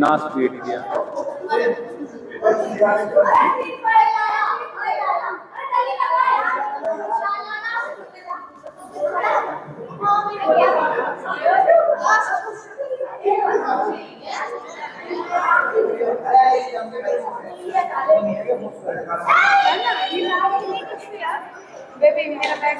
नाश पीट गया। बेबी मेरा बैग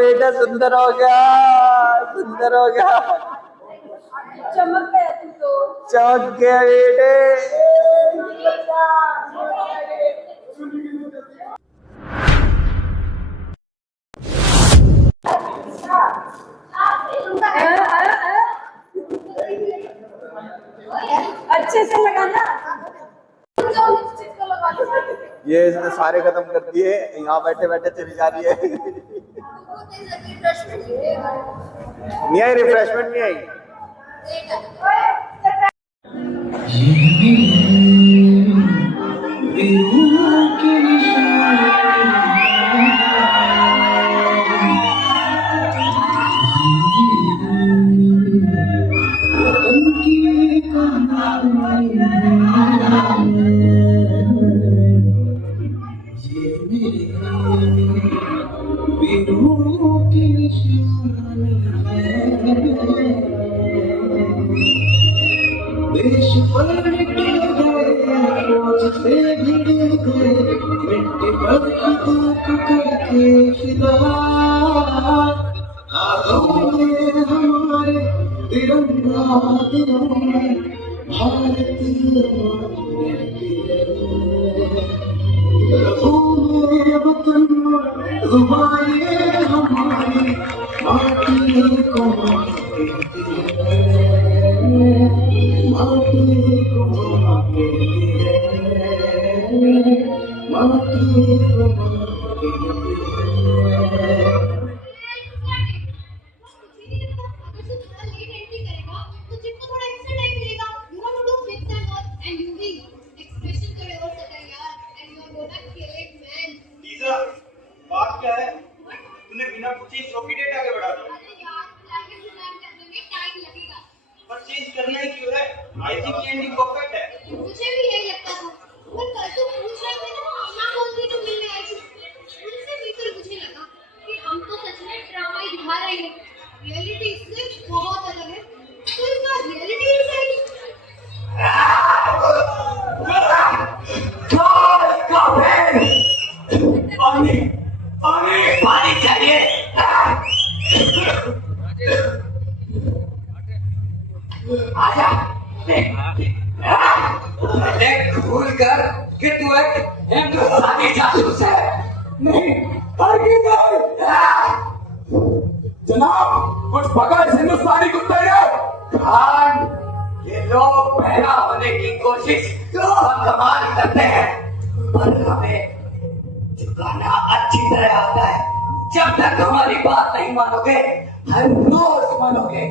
बेटा सुंदर हो गया, सुंदर हो गया, चमक गया तू तो। चमक गया बेटे। अच्छे से लगाना। ये इसने सारे खत्म कर दिए, यहाँ बैठे बैठे चली जा रही है। नहीं आई रिफ्रेशमेंट, नहीं आई। देश पलट गए से भिड़ गए मिट्टी पर खुदा करके फिदा हाथों में हमारे तिरंगा दिलों में भारतीय वतन जुबाएं हमारी माटी को बात क्या है? तूने बिना पूछे शॉपी डेट आगे बढ़ा दी। पर चेंज करना ही क्यों है? आई थिंक कैंडी परफेक्ट है। मुझे भी यही लगता था। पर कल तो पूछ रहे थे ना, अम्मा कौन थी जो मिलने आई थी? उनसे मिलकर मुझे लगा कि हम तो सच में ड्रामा ही दिखा रहे हैं। रियलिटी इससे बहुत अलग है। तो इसका रियलिटी है कि पानी पानी पानी चाहिए। आजा देख भूल कर कि तू एक हिंदुस्तानी जासूस है। नहीं हरगिज़ नहीं। जनाब कुछ पकड़ हिंदुस्तानी कुत्ते ने। खान ये लोग पहला होने की कोशिश कमाल करते हैं, पर हमें चुकाना अच्छी तरह आता है। जब तक हमारी बात नहीं मानोगे हर रोज मानोगे।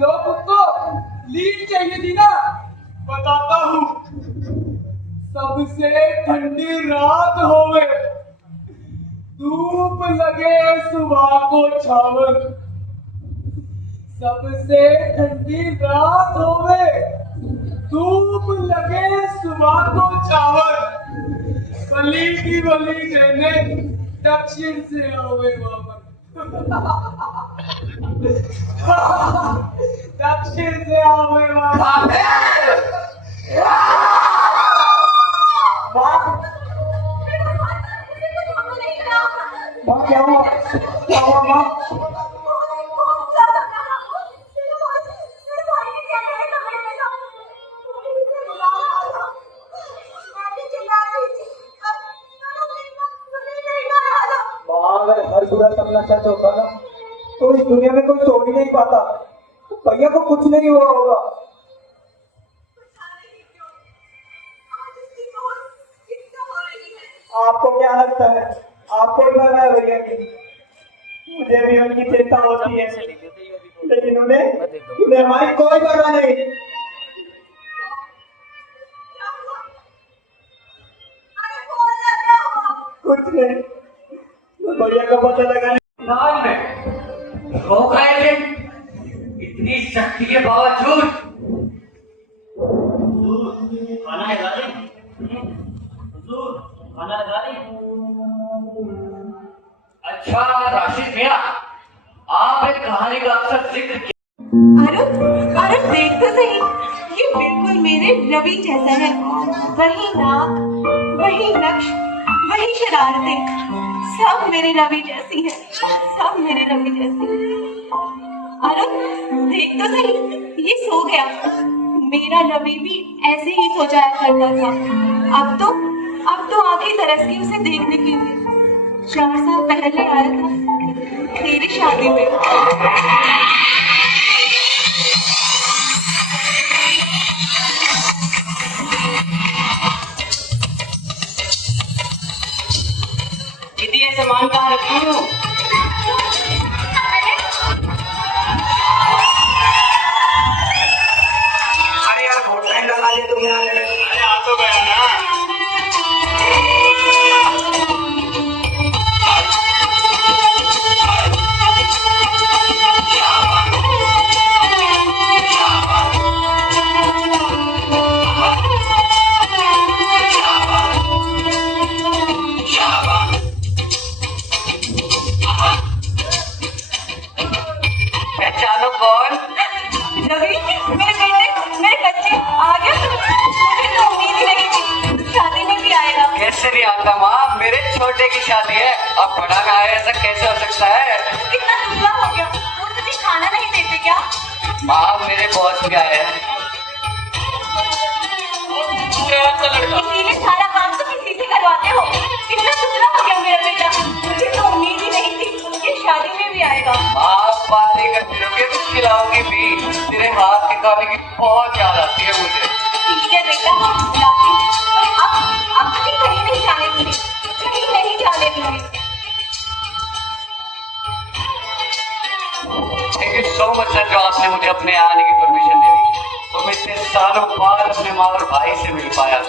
लोग उसको लीड चाहिए थी ना, बताता हूँ। सबसे ठंडी रात होवे, धूप लगे सुबह को छावर। सबसे ठंडी रात होवे, धूप लगे सुबह को छावर। बली की बली देने दक्षिण से आवे वापस। दक्षिण से आवे वापस। अगर पूरा सपना सच होता ना तो इस दुनिया में कोई सो ही नहीं पाता। भैया को कुछ नहीं हुआ होगा। आपको क्या लगता है? आपको ही डर है भैया की? मुझे भी उनकी चिंता होती है, लेकिन उन्हें हमारी कोई परवाह नहीं। कुछ नहीं, भैया का पता लगा नाम में रोक रहे थे इतनी शक्ति के बावजूद। खाना है गाड़ी, खाना है गाड़ी। अच्छा राशिद मियां, आप एक कहानी का अक्सर जिक्र किया। अरुण, अरुण देख तो सही, ये बिल्कुल मेरे रवि जैसा है। वही नाक, वही नक्श, वही शरारतें, सब मेरे रवि जैसी है, सब मेरे रवि जैसी। अरुण देख तो सही, ये सो गया। मेरा रवि भी ऐसे ही सो जाया करता था। अब तो आंखें तरस गई उसे देखने के लिए। 4 साल पहले आया था तेरी शादी में। दीदी ये सामान कहाँ रखूं? अरे यार बहुत टाइम लगा दिया तुमने आने में। अरे आ तो गया ना। पहचानो कौन? रवि, मेरे बेटे, मेरे बच्चे आ गया। मुझे तो उम्मीद ही नहीं थी शादी में भी आएगा। कैसे नहीं आता माँ, मेरे छोटे की शादी है। अब बड़ा का है, ऐसा कैसे हो सकता है? कितना दुबला हो गया, वो तुझे खाना नहीं देते क्या? माँ मेरे बॉस भी आए हैं। इसीलिए सारा काम तो किसी से करवाते हो। कितना दुबला हो गया मेरा बेटा, मुझे तो उम्मीद ही नहीं थी ये शादी में भी आएगा। आप बातें करती रहोगे तो खिलाओगे भी। तेरे हाथ के खाने की बहुत याद आती है मुझे। ठीक है बेटा, लाती हूँ। और अब तुझे कहीं नहीं जाने दूंगी, कहीं नहीं जाने दूंगी। Thank you so much sir, जो आपने मुझे अपने यहाँ आने की परमिशन दे दी। तो मैं इतने सालों बाद अपने माँ और भाई से मिल पाया।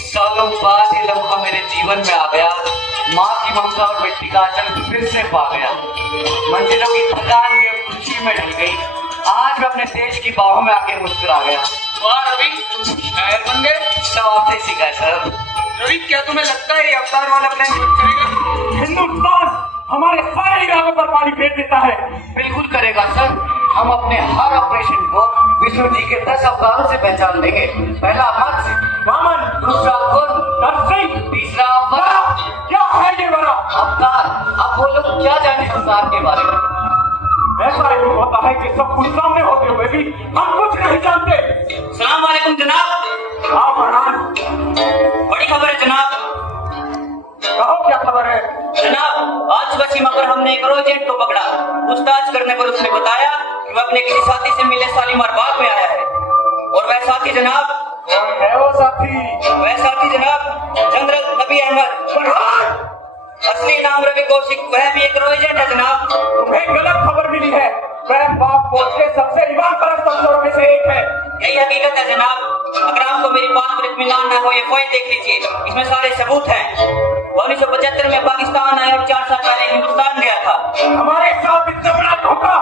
सालों बाद ये लम्हा मेरे जीवन में आ गया। माँ की ममता और मिट्टी का आंचल फिर से पा गया। मंजिलों की थकान भी अब खुशी में ढल गई। आज मैं अपने देश की बाहों में आके मुस्कुरा गया। वाह रवि, तुम शायर बन गए। सब आपसे सीखा है सर। रवि, क्या तुम्हें लगता है ये अवतार वाला प्लान वर्क करेगा? हिंदुस्तान हमारे सारे इरादों पर पानी फेर देता है। बिल्कुल करेगा सर। हम अपने हर ऑपरेशन को विष्णु जी के 10 अवतारों से पहचान देंगे। पहला मत्स्य, वामन, दूसरा कुर्म, नरसिंह, तीसरा वरा। क्या है ये बड़ा? अवतार। अब वो लोग क्या जाने अवतार के बारे में? ऐसा ही होता है कि सब कुछ सामने होते हुए भी हम कुछ नहीं जानते। सलाम वालेकुम जनाब। आप फरहान, बड़ी खबर है जनाब। कहो क्या खबर है? जनाब आज सुबह सीमा पर हमने एक एजेंट को पकड़ा। पूछताछ करने पर उसने बताया कि वह अपने किसी साथी से मिलने शालीमार बाग में आया है। और वह साथी जनाब, कौन है वो साथी? वह साथी जनाब जनरल नबी अहमद। फरहान, असली नाम रवि कौशिक, वह भी एक एजेंट है जनाब। तुम्हें गलत खबर मिली है। वह पाक फौज के सबसे ईमानदार अफसरों में से एक है। यही हकीकत है जनाब। अगर आपको मेरी बात पर इत्मीनान न हो, ये फोन देख लीजिए, इसमें सारे सबूत हैं। 1975 में पाकिस्तान आया और 4 साल पहले हिंदुस्तान गया था। हमारे साथ इतना बड़ा धोखा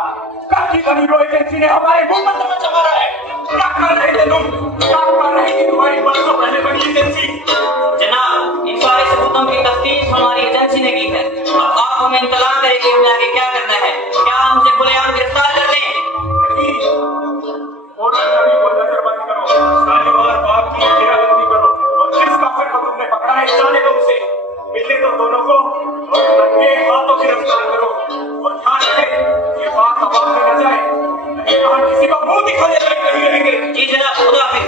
कल की बनी रो एजेंसी ने हमारे मुंह पर तमाचा मारा है। क्या कर रहे थे तुम? क्या कर रही थी तुम्हारी बरसों पहले बनी एजेंसी? जनाब इन सारे सबूतों की तफ्तीश हमारी एजेंसी ने की है। अब आप हमें इत्तला करें कि हमें आगे क्या करना है। क्या हमसे खुलेआम गिरफ्तार कर दें? नजरबंद करो, शालीमार बाग की घेराबंदी करो और जिस काफिर को तुमने पकड़ा है जाने दो उसे। मिलने दो दोनों को और रंगे हाथों गिरफ्तार करो। और ध्यान रहे ये बात अवाम में न जाए, नहीं तो हम किसी को मुंह दिखाने लायक नहीं रहेंगे। जी जनाब, खुदा हाफिज।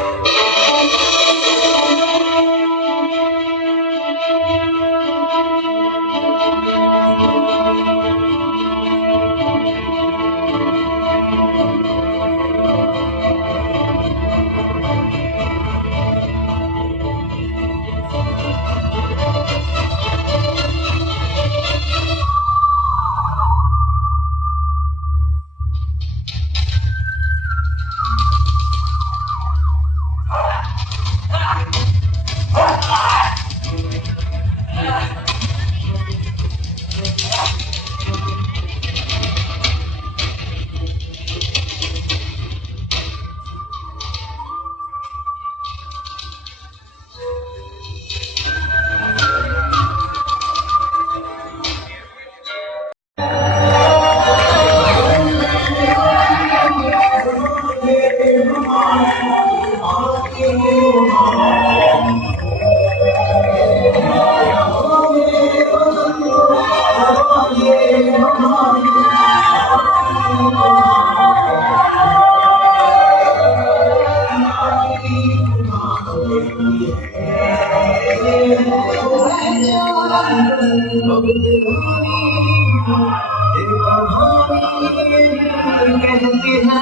कहती है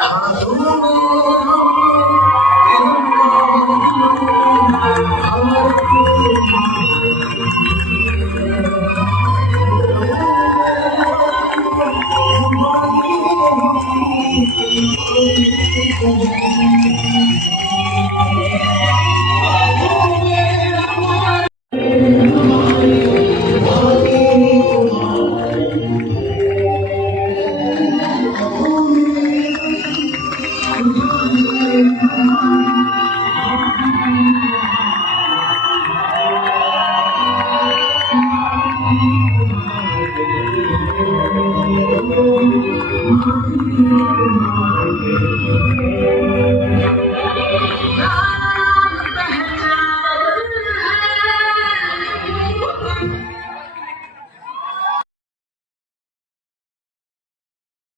हाथों में हम